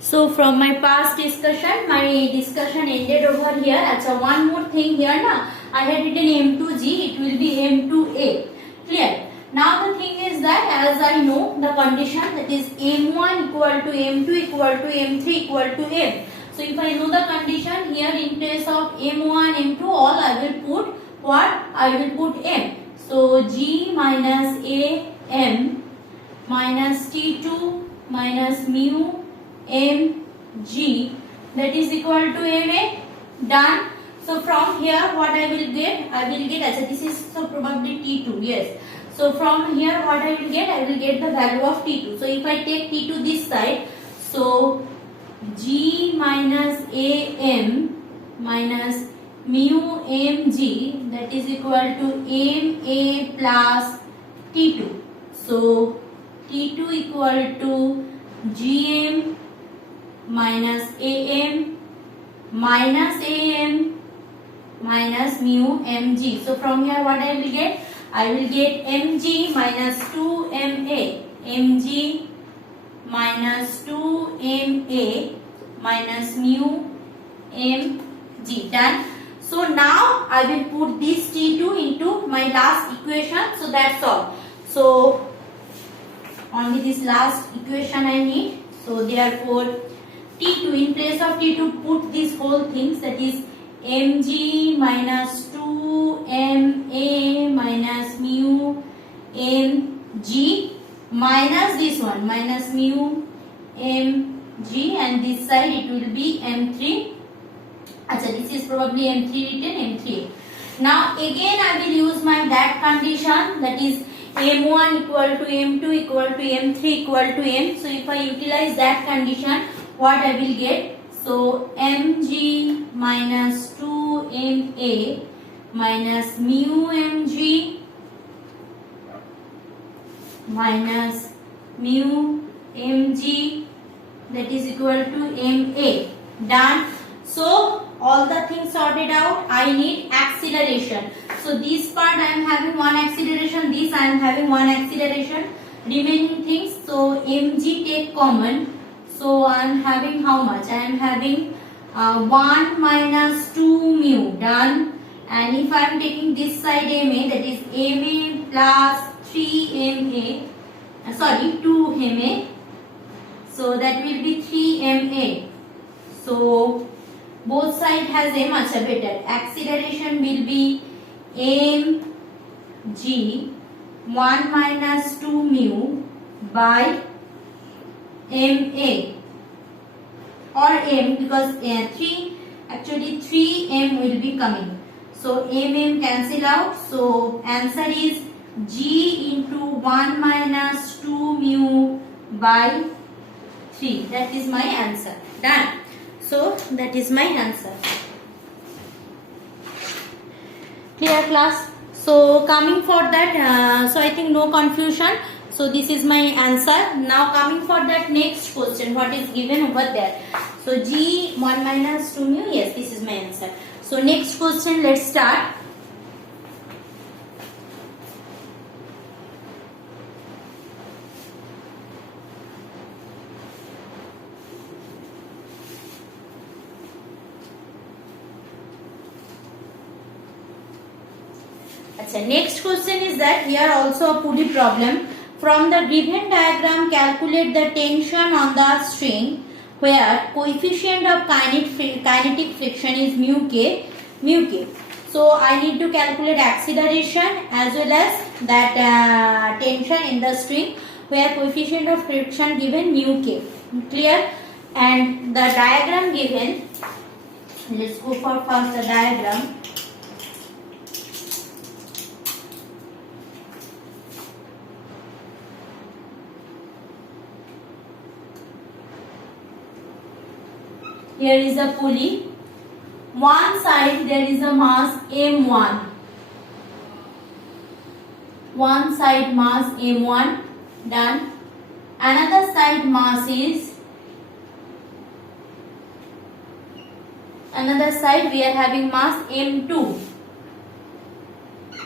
So from my past discussion, my discussion ended over here. Achha, one more thing here na. I had written M2G, it will be M2A. Clear? Now the thing is that as I know the condition, that is M1 equal to M2 equal to M3 equal to M. So if I know the condition here, in place of M1, M2, all I will put what? I will put M. So G minus A M minus T2 minus mu M G, that is equal to MA. Done. So from here what I will get? This is so probably T2. Yes. So from here what I will get? I will get the value of T2. So if I take T2 this side, so G minus AM minus mu mg, that is equal to MA plus T2. So T2 equal to GM minus AM minus mu mg. So from here what I will get? I will get mg minus 2ma, mg minus 2ma minus mu mg. Done. So now I will put this T2 into my last equation. So that's all. So only this last equation I need. So therefore T2, in place of T2 put this whole things, that is mg minus 2ma minus mu mg minus this one minus mu mg, and this side it will be m3. Achha, this is probably m3 written, m3. Now again I will use my that condition, that is m1 equal to m2 equal to m3 equal to m. So if I utilize that condition, what I will get? So mg minus 2ma minus mu mg minus mu mg, that is equal to ma. Done. So all the things sorted out. I need acceleration. So this part I am having one acceleration, this I am having one acceleration. Remaining things, so mg take common. So I am having how much? I am having 1 minus 2 mu. Done. And if I am taking this side ma, that is ma plus 3 ma, sorry 2 ma. So that will be 3 ma. So both side has a much better. Acceleration will be mg 1 minus 2 mu by ma, or m, because 3 m will be coming. So cancel out. So answer is g into 1 minus 2 mu by 3. That is my answer. Done. So that is my answer. Clear class? So coming for that, so I think no confusion. So this is my answer. Now coming for that next question, what is given over there? So g 1 minus 2 mu, yes, this is my answer. So next question, let's start. Next question is that here also a pulley problem. From the given diagram, calculate the tension on the string where coefficient of kinetic friction is mu k. So I need to calculate acceleration as well as that tension in the string where coefficient of friction given mu k. Clear? And the diagram given, let's go for first the diagram. Here is a pulley. One side there is a mass m1. One side mass m1. Done. Another side mass is, another side we are having mass m2.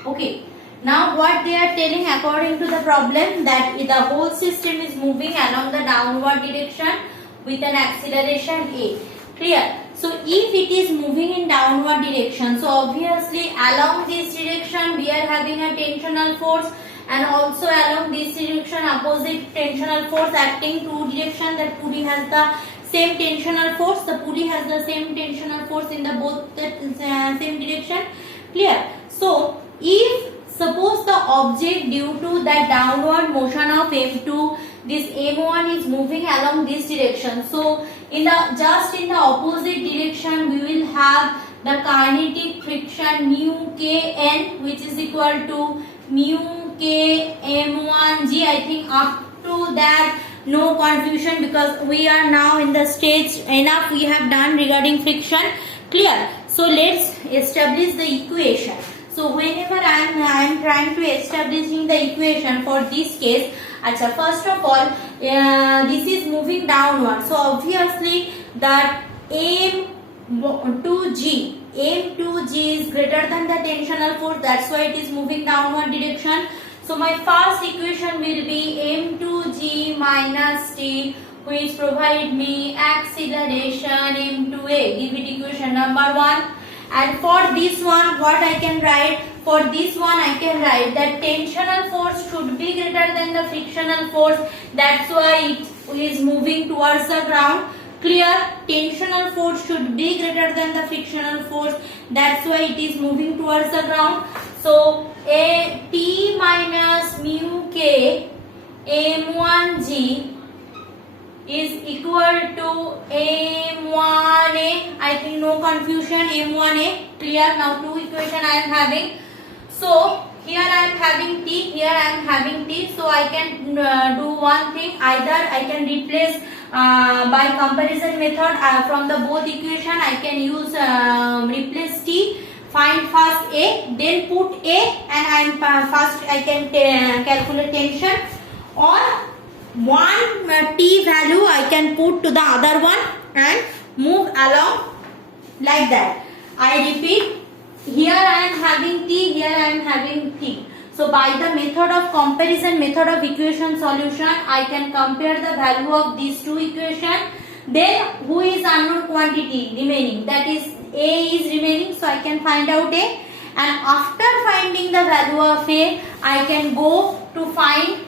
Okay. Now what they are telling according to the problem, that the whole system is moving along the downward direction with an acceleration a. Clear? So if it is moving in downward direction, so obviously along this direction we are having a tensional force, and also along this direction opposite tensional force acting two direction. That pulley has the same tensional force. The pulley has the same tensional force in the both the same direction. Clear? So if suppose the object due to that downward motion of M2, this M1 is moving along this direction. So in the just in the opposite direction we will have the kinetic friction mu Kn, which is equal to mu K M1G. I think up to that no confusion, because we are now in the stage enough we have done regarding friction. Clear? So let's establish the equation. So whenever I am trying to establishing the equation for this case, first of all this is moving downward, so obviously that M2G is greater than the tensional force, that's why it is moving downward direction. So my first equation will be M2G minus T, which provide me acceleration M2A. Give it equation number 1. And for this one, what I can write? For this one, I can write that tensional force should be greater than the frictional force. That's why it is moving towards the ground. Clear? Tensional force should be greater than the frictional force. That's why it is moving towards the ground. So a T minus mu K M1G is equal to M1A. I think no confusion, M1A. Clear? Now two equation I am having. So here I am having T, here I am having T. So I can do one thing. Either I can replace by comparison method from the both equation. I can use replace T. Find first A, then put A, and first I can calculate tension, or one T value I can put to the other one and move along like that. I repeat, here I am having T, here I am having T. So by the method of comparison, method of equation solution, I can compare the value of these two equations. Then who is unknown quantity remaining? That is A is remaining, so I can find out A. And after finding the value of A, I can go to find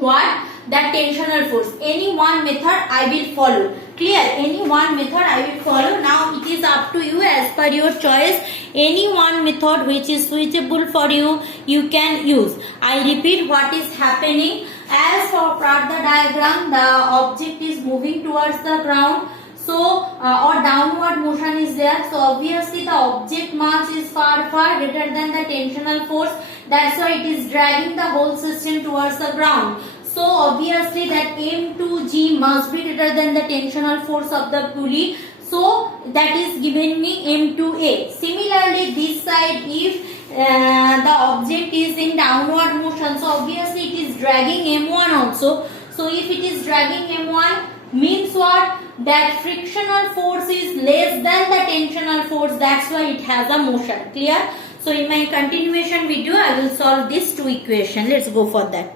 what? That tensional force. Any one method I will follow. Clear? Any one method I will follow. Now it is up to you as per your choice. Any one method which is suitable for you, you can use. I repeat what is happening. As for the diagram, the object is moving towards the ground. So or downward motion is there. So obviously the object mass is far greater than the tensional force. That's why it is dragging the whole system towards the ground. So obviously that M2G must be greater than the tensional force of the pulley. So that is given me M2A. Similarly this side, if the object is in downward motion, so obviously it is dragging M1 also. So if it is dragging M1, means what? That frictional force is less than the tensional force. That's why it has a motion. Clear? So in my continuation video, I will solve these two equations. Let's go for that.